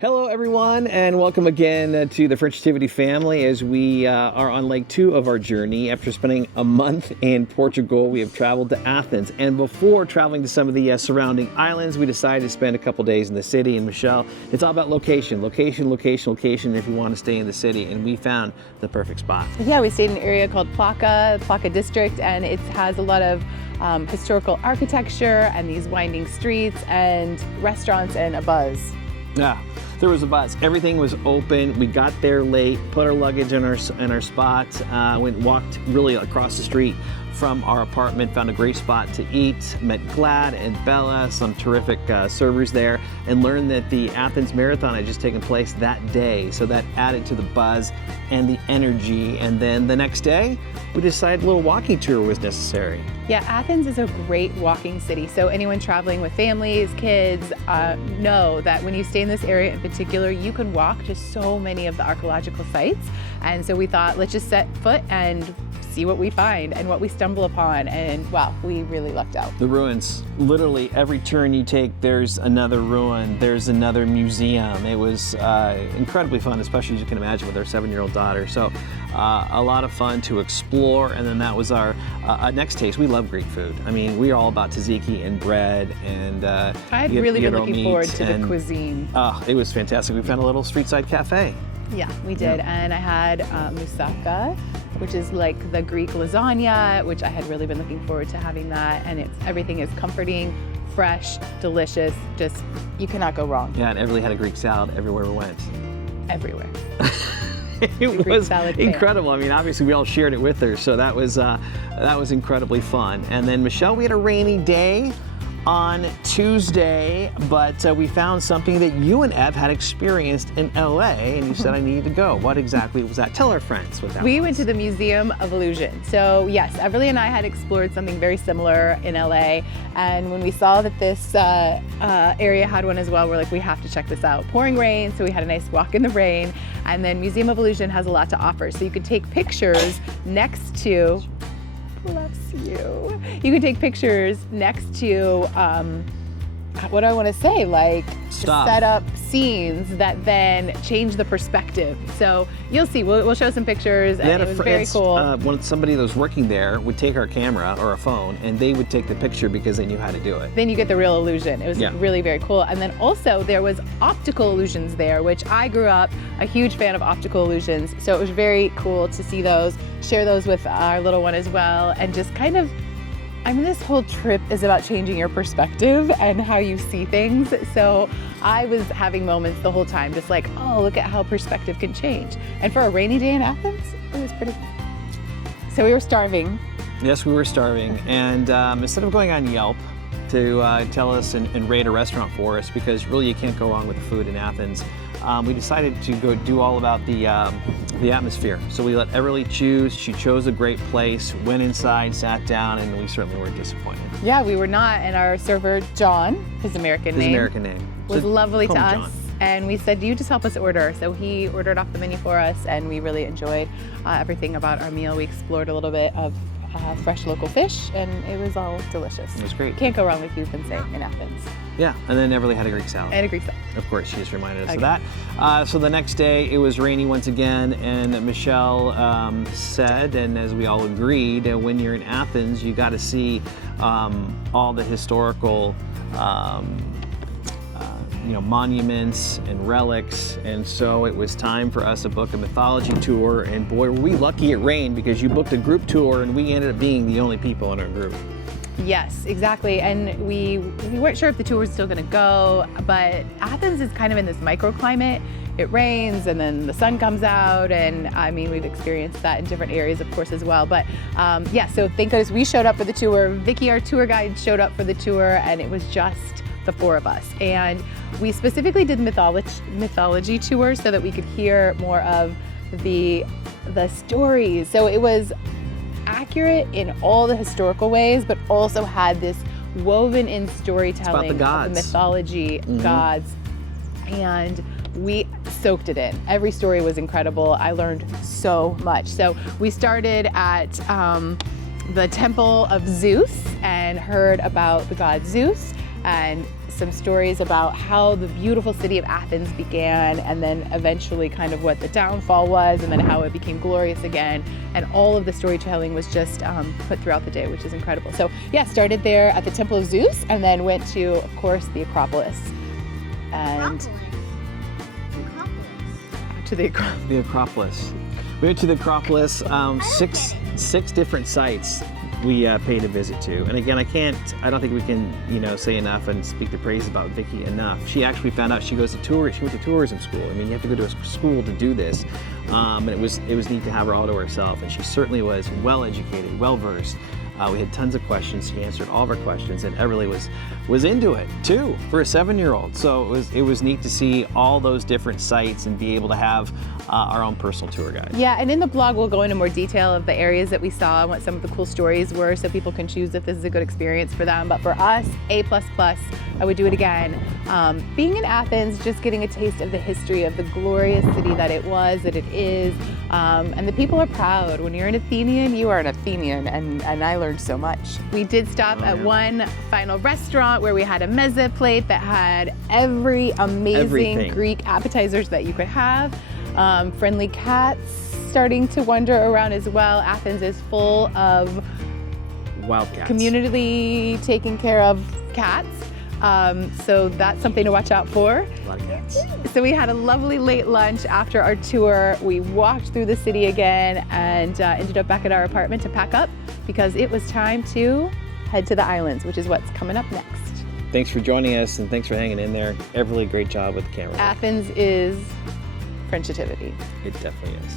Hello, everyone, and welcome again to the Frenchitivity Family as we are on leg 2 of our journey. After spending a month in Portugal, we have traveled to Athens. And before traveling to some of the surrounding islands, we decided to spend a couple days in the city. And Michelle, it's all about location, location, location, location if you want to stay in the city. And we found the perfect spot. Yeah, we stayed in an area called Plaka District, and it has a lot of historical architecture and these winding streets and restaurants and a buzz. Yeah. There was a buzz. Everything was open. We got there late, put our luggage in our spot, walked really across the street from our apartment, found a great spot to eat, met Glad and Bella, some terrific servers there, and learned that the Athens Marathon had just taken place that day. So that added to the buzz and the energy. And then the next day, we decided a little walking tour was necessary. Yeah, Athens is a great walking city. So anyone traveling with families, kids, know that when you stay in this area in particular, you can walk to so many of the archaeological sites. And so we thought, let's just set foot and see what we find and what we stumble upon. And wow, we really lucked out. The ruins, literally every turn you take, there's another ruin, there's another museum. It was incredibly fun, especially as you can imagine with our 7-year-old daughter. So a lot of fun to explore. And then that was our next taste. We love Greek food. I mean, we are all about tzatziki and bread and I've really been looking forward to the cuisine. It was fantastic. We found a little street-side cafe. Yeah, we did. Yeah. And I had moussaka, which is like the Greek lasagna, which I had really been looking forward to having that. And everything is comforting, fresh, delicious. Just, you cannot go wrong. Yeah, and Everly had a Greek salad everywhere we went. Everywhere. It was incredible. I mean, obviously we all shared it with her, so that was incredibly fun. And then Michelle, we had a rainy day on Tuesday, but we found something that you and Ev had experienced in LA, and you said I needed to go. What exactly was that? Tell our friends what that was. We went to the Museum of Illusion. So yes, Everly and I had explored something very similar in LA, and when we saw that this area had one as well, we're like, we have to check this out. Pouring rain, so we had a nice walk in the rain, and then Museum of Illusion has a lot to offer. So you could take pictures next to, bless you. You can take pictures next to, what do I want to say? Like set up scenes that then change the perspective. So you'll see, we'll show some pictures, and it was very cool. When somebody that was working there would take our camera or a phone, and they would take the picture because they knew how to do it. Then you get the real illusion. It was really very cool. And then also there was optical illusions there, which I grew up a huge fan of optical illusions. So it was very cool to see those, share those with our little one as well, and just kind of, I mean, this whole trip is about changing your perspective and how you see things. So I was having moments the whole time, just like, oh, look at how perspective can change. And for a rainy day in Athens, it was pretty. So we were starving. Yes, we were starving. And instead of going on Yelp to tell us and rate a restaurant for us, because really you can't go wrong with the food in Athens, we decided to go do all about the atmosphere. So we let Everly choose. She chose a great place, went inside, sat down, and we certainly weren't disappointed. Yeah, we were not. And our server, John, his American name, was lovely to us. John. And we said, you just help us order. So he ordered off the menu for us, and we really enjoyed everything about our meal. We explored a little bit of fresh local fish, and it was all delicious. It was great. Can't go wrong with you can say in Athens. Yeah, and then Everly had a Greek salad. And a Greek salad. Of course, she just reminded us of that. So the next day, it was rainy once again, and Michelle said, and as we all agreed, when you're in Athens, you got to see all the historical monuments and relics, and so it was time for us to book a Mythology Tour, and boy, were we lucky it rained, because you booked a group tour and we ended up being the only people in our group. Yes, exactly. And we weren't sure if the tour was still going to go, but Athens is kind of in this microclimate. It rains and then the sun comes out, and I mean, we've experienced that in different areas, of course, as well. But yeah, so thank goodness we showed up for the tour. Vicky, our tour guide, showed up for the tour, and it was just the 4 of us. And we specifically did mythology tour so that we could hear more of the stories. So it was accurate in all the historical ways, but also had this woven in storytelling of the mythology gods, and we soaked it in. Every story was incredible. I learned so much. So we started at the Temple of Zeus and heard about the god Zeus, and some stories about how the beautiful city of Athens began, and then eventually kind of what the downfall was, and then how it became glorious again. And all of the storytelling was just put throughout the day, which is incredible. So yeah, started there at the Temple of Zeus, and then went to, of course, the Acropolis. And to the Acropolis. The Acropolis. We went to the Acropolis, six different sites we paid a visit to. And again, I don't think we can, say enough and speak the praise about Vicky enough. She actually found out she went to tourism school. I mean, you have to go to a school to do this. And it was neat to have her all to herself. And she certainly was well educated, well versed. We had tons of questions. She answered all of our questions, and Everly was into it too for a 7-year-old. So it was neat to see all those different sites and be able to have our own personal tour guide. Yeah, and in the blog we'll go into more detail of the areas that we saw and what some of the cool stories were, so people can choose if this is a good experience for them. But for us, A++, I would do it again. Being in Athens, just getting a taste of the history of the glorious city that it was, that it is, and the people are proud. When you're an Athenian, you are an Athenian, and I learned so much. We did stop at one final restaurant where we had a meze plate that had every amazing Greek appetizers that you could have. Friendly cats starting to wander around as well. Athens is full of wildcats. Community taking care of cats. So that's something to watch out for. A lot of cats. So we had a lovely late lunch after our tour. We walked through the city again and ended up back at our apartment to pack up because it was time to head to the islands, which is what's coming up next. Thanks for joining us, and thanks for hanging in there. Everly, great job with the camera. Athens is Frenchitivity. It definitely is.